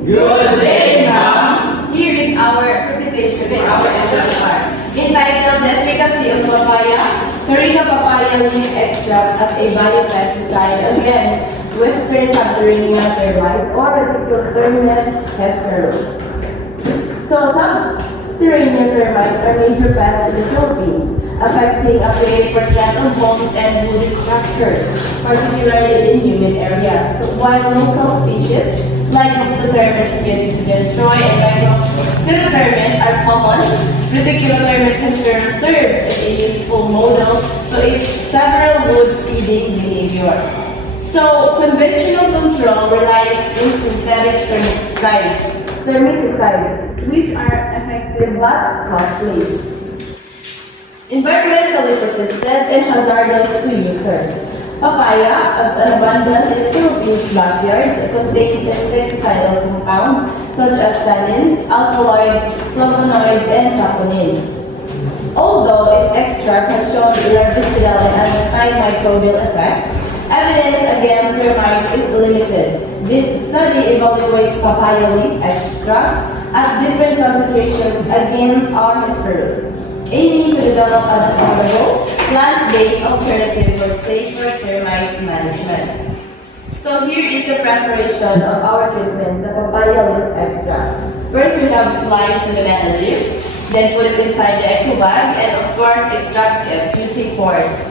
Good day, ma'am. Here is our presentation for our SLR, entitled The Efficacy of Papaya, Carina Papaya Leaf Extract as a Biopesticide Against Western Subterranean Termite or Reticulothermes hesperus. So, subterranean termites are major pests in the Philippines, affecting up to 80% of homes and wooded structures, particularly in humid areas. So, while local species like Ectothermes destroy and Microcilothermes are common, Reticulothermes hesperus serves as a useful model to its several wood-feeding behavior. So, conventional control relies on synthetic termiticides, which are effective but costly, environmentally persistent, and hazardous to users. Papaya, as abundant in the Philippines backyards, contains insecticidal compounds such as tannins, alkaloids, flavonoids, and saponins. Although its extract has shown larvicidal and antimicrobial effects, evidence against termite is limited. This study evaluates papaya leaf extract at different concentrations against R. hesperus, aiming to develop an affordable, plant-based alternative for safer termite management. So here is the preparation of our treatment, the papaya leaf extract. First, we have sliced the banana leaf, then put it inside the eco bag, and of course, extract it using force.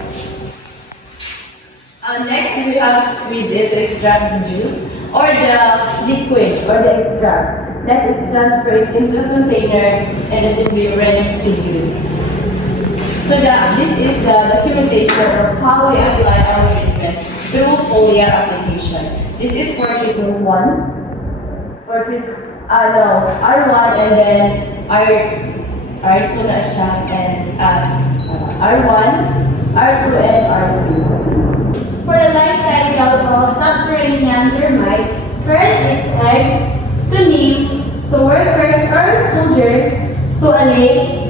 Next, we have squeezed it to extract the juice or the liquid or the extract. That is transferred into a container and it will be ready to use. So this is the documentation of how we apply our treatment through foliar application. This is for treatment 1, R1 and then R2 na siya and R1, R2 and R3. For the life cycle of subterranean termite, first is egg, to name, so workers or soldiers, so a lay,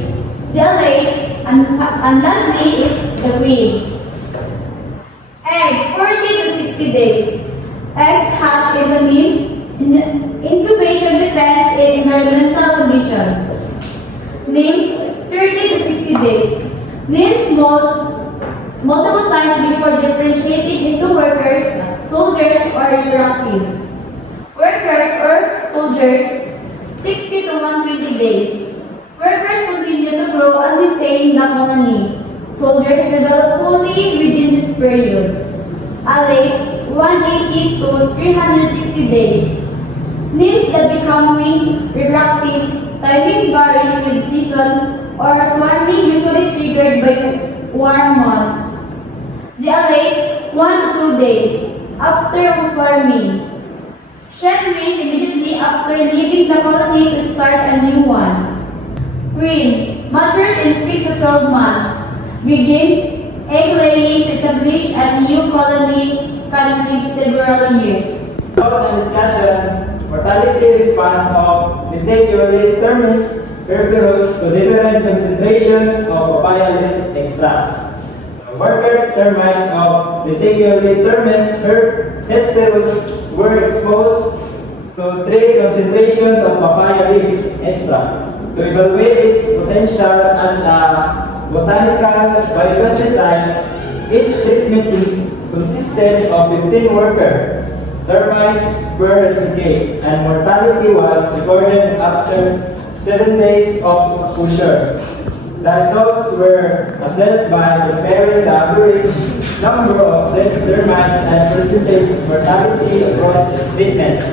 the lay, and lastly is the queen. Egg, 40 to 60 days. Eggs hatch in the means. Incubation depends in environmental conditions. Name, 30 to 60 days. Means multiple times before differentiating into workers, soldiers, or rockies. Workers or soldiers, 60 to 120 days. Workers continue to grow and maintain the colony. Soldiers develop fully within this period. Alate, 180 to 360 days. Nymphs that becoming reproductive, timing varies with season or swarming usually triggered by warm months. The alate, 1 to 2 days after swarming. Shed wings immediately after leaving the colony to start a new one. Queen, matures in 6 to 12 months. Begins egg laying to establish a new colony can take several years. Thought and discussion, mortality response of Reticulothermes hesperus to different concentrations of papaya leaf extract. So, worker termites of Reticulothermes hesperus were exposed to 3 concentrations of papaya leaf extract to evaluate its potential as a botanical biopesticide. Each treatment consisted of 15 worker termites per replicate, and mortality was recorded after 7 days of exposure. The results were assessed by comparing the average number of termites and percentage mortality across treatments.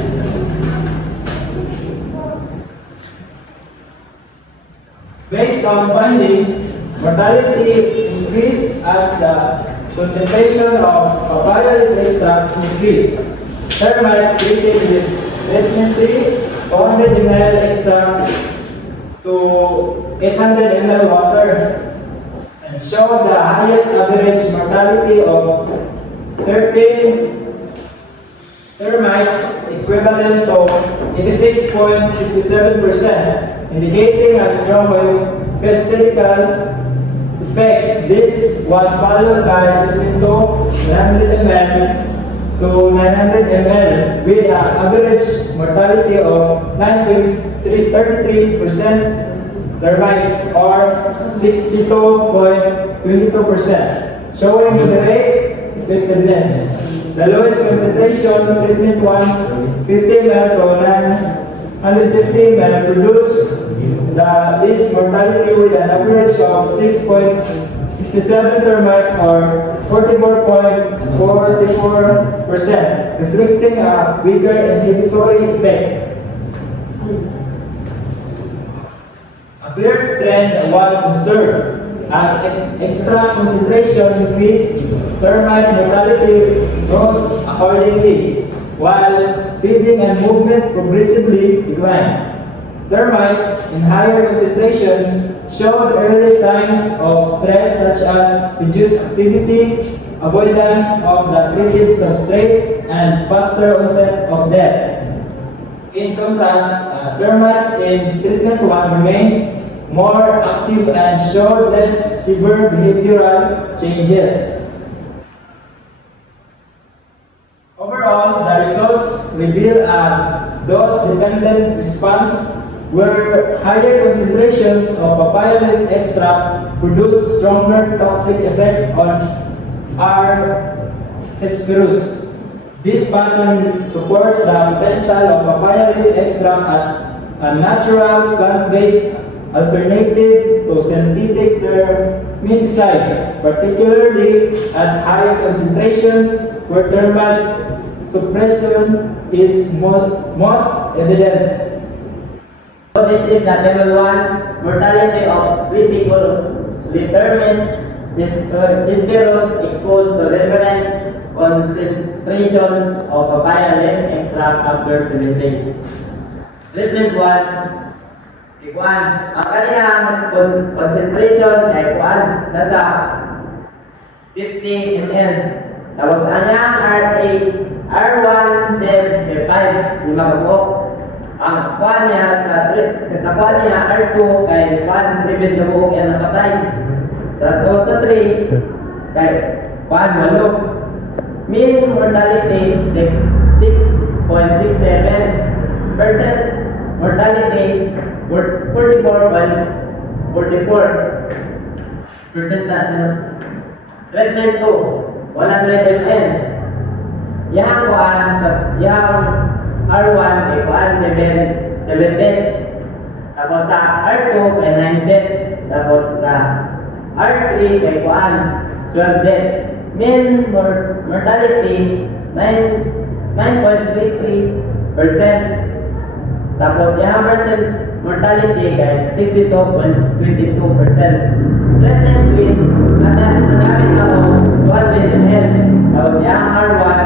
Based on findings, mortality increased as the concentration of papaya leaf extract increased. Termites treated with treatment 400 ml extract to 800 ml water and showed the highest average mortality of 13 termites equivalent to 86.67%, indicating a strong biopesticidical effect. This was followed by treatment 100 ml to 900 ml with an average mortality of 9.33%, termites or 62.22%, showing moderate effectiveness. The lowest concentration, treatment 1, 50 ml to 950 ml produce this mortality with an average of 6.67 termites or 44.44%, reflecting a weaker inhibitory effect. A clear trend was observed as extract concentration increased, termite mortality rose accordingly, while feeding and movement progressively declined. Termites in higher concentrations showed early signs of stress such as reduced activity, avoidance of the treated substrate, and faster onset of death. In contrast, termites in treatment 1 remained more active and showed less severe behavioral changes. Overall, the results reveal a dose-dependent response where higher concentrations of papaya leaf extract produce stronger toxic effects on R. hesperus. This pattern supports the potential of papaya leaf extract as a natural plant-based alternative to synthetic termiticides, particularly at high concentrations where termite suppression is most evident. So this is the table 1 mortality of Lithurmis hesperus exposed to different concentrations of papaya leaf extract after 7 days. Treatment 1, ang kanyang concentration ay nasa 50 ml. Tapos ang kanyang R1, then R5, 5 kabuk. Ang kuha niya sa kuha niya R2 kay 7 kabuk yan napatay. Sa 3 kay 8. Mean mortality 6.67%. Mortality 44.44%. Treatment 2, 100 ml. Yang kuan sa yang R1 kay 7 deaths. Tapos sa R2 kay 9 deaths. Tapos sa R3 kay 12 deaths. Mean mortality 9.33%. Tapos yung percent mortality kay 62.22%. Treatment with nagamit ako 1 ml. Tapos yung R1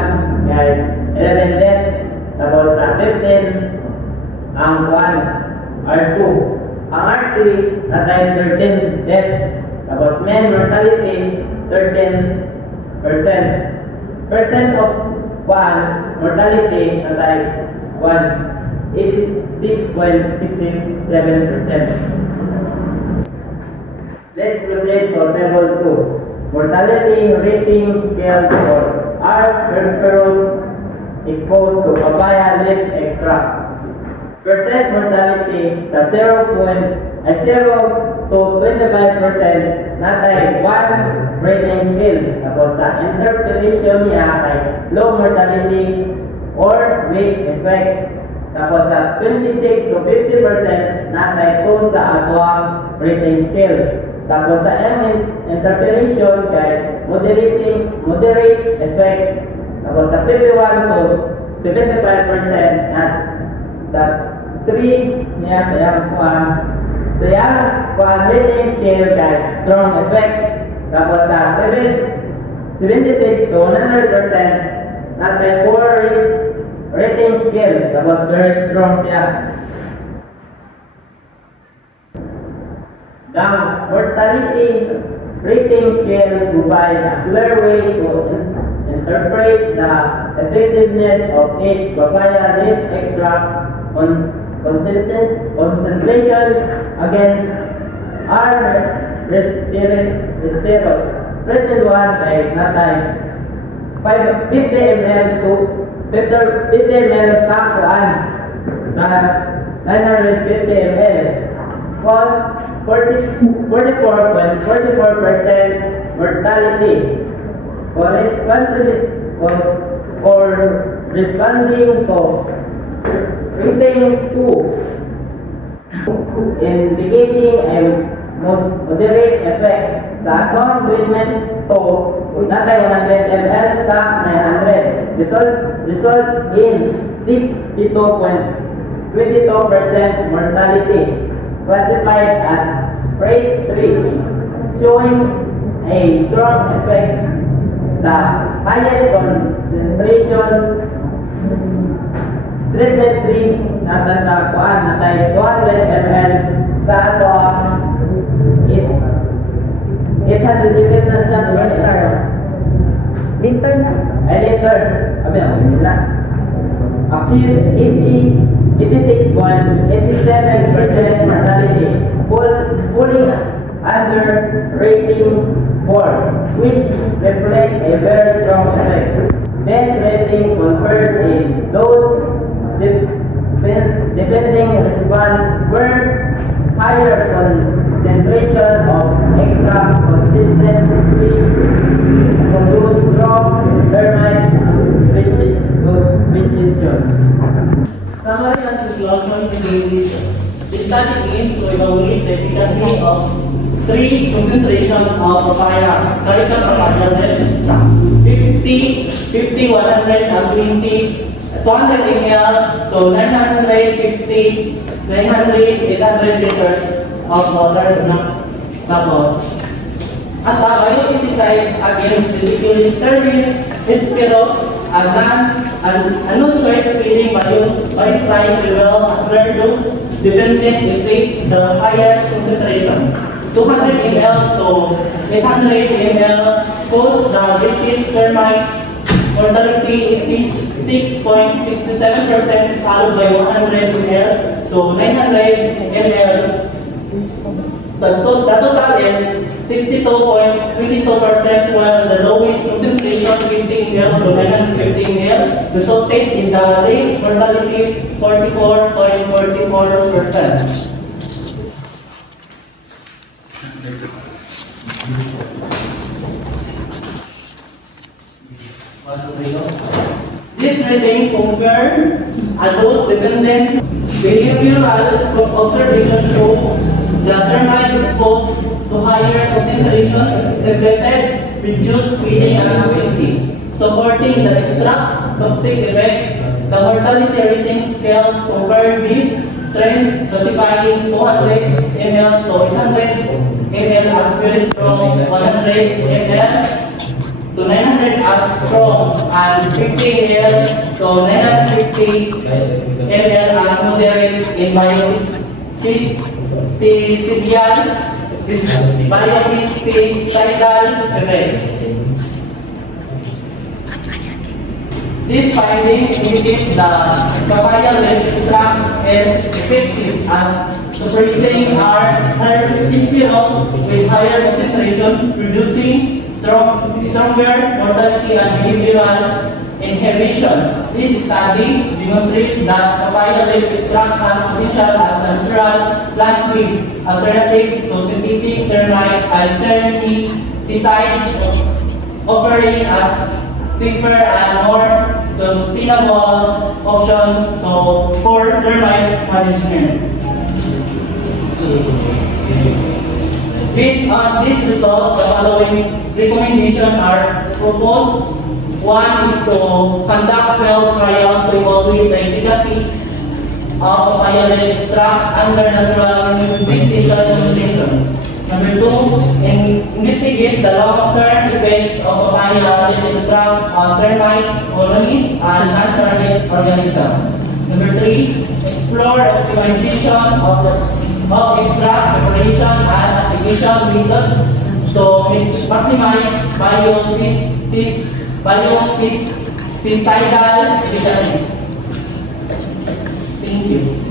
kay 11 deaths. Tapos sa 15 ang 1 R2. Ang R3 natay 13 deaths. Tapos mean mortality 13%. Percent of 1 mortality natay 86.67%. Let's proceed to table 2. Mortality rating scale for R. hesperus exposed to papaya leaf extract. Percent mortality sa 0 to 25% natay 1 rating scale. Tapos sa interpretation niya kay low mortality or weak effect. Tapos sa 26 to 50% natay 2 sa atuang rating scale. Tapos sa interpretation kay moderate effect. Tapos sa 51 to 75% at sa 3 niya sa yang rating scale kay strong effect. Tapos sa 76 to 100% natay 4 rating scale. Tapos very strong siya. The mortality rating scale provides a clear way to interpret the effectiveness of each papaya leaf extract concentration against R. hesperus. Treatment 1 ay natay 50 ml to 50 ml sa kuan sa 950 ml cause 44.44% mortality corresponding to rating 2 indicating a moderate effect sa atong treatment to natay 100 ml sa 900 result in 62.22% mortality classified as grade 3 showing a strong effect. The highest concentration treatment 3 nata sa kuan natay 200 ml sa ato 800 ml na siya liter na ay liter abi ang nila achieve 86.87% mortality falling under rating 4 which reflect a very strong effect. Best rating conferred in those depending response were higher concentration of extra consistently produce strong thermite suspicion. Summary and conclusion evaluation. The study aims to evaluate the efficacy of 3 concentration of papaya, carica papaya leaf extract, 50, 100, and 200 ml to 950, 800 liters of water. Tapos, as a biopesticides against Ridiculous termis, Hesperus, and non-choice feeding biocide will produce dependent effect the highest concentration. 200 ml to 800 ml cause the greatest termite mortality is 6.67% followed by 100 ml to 900 ml. The total is 62.22% while the lowest concentration 50 ml to 950 ml resulted in the least mortality 44.44%. This rating compared a dose-dependent behavioral observation show the termites exposed to higher concentration exhibited reduced feeding activity, supporting the extract's toxic effect. The mortality rating scales compare these trends, classifying 200 ml to 800 ml as very strong, 100 ml to 900 as strong, and 50 ml to 950 ml as moderate in biopesticidal effect. These findings indicate that papaya leaf extract is effective as suppressing Hesperus with higher concentration, producing stronger mortality and behavioral inhibition. This study demonstrates that papaya leaf extract has potential as a natural plant-based alternative to synthetic termite alternaticides, offering as safer and more sustainable option for termites management. Based on this result, the following recommendations are proposed. One is to conduct field trials to evaluate the efficacy of papaya leaf extract under natural investigation conditions. Number 2, investigate the long-term effects of papaya leaf extract on termite colonies and non-target organisms. Number 3, explore optimization of extract preparation and application methods to maximize biopesticidal efficacy. Thank you.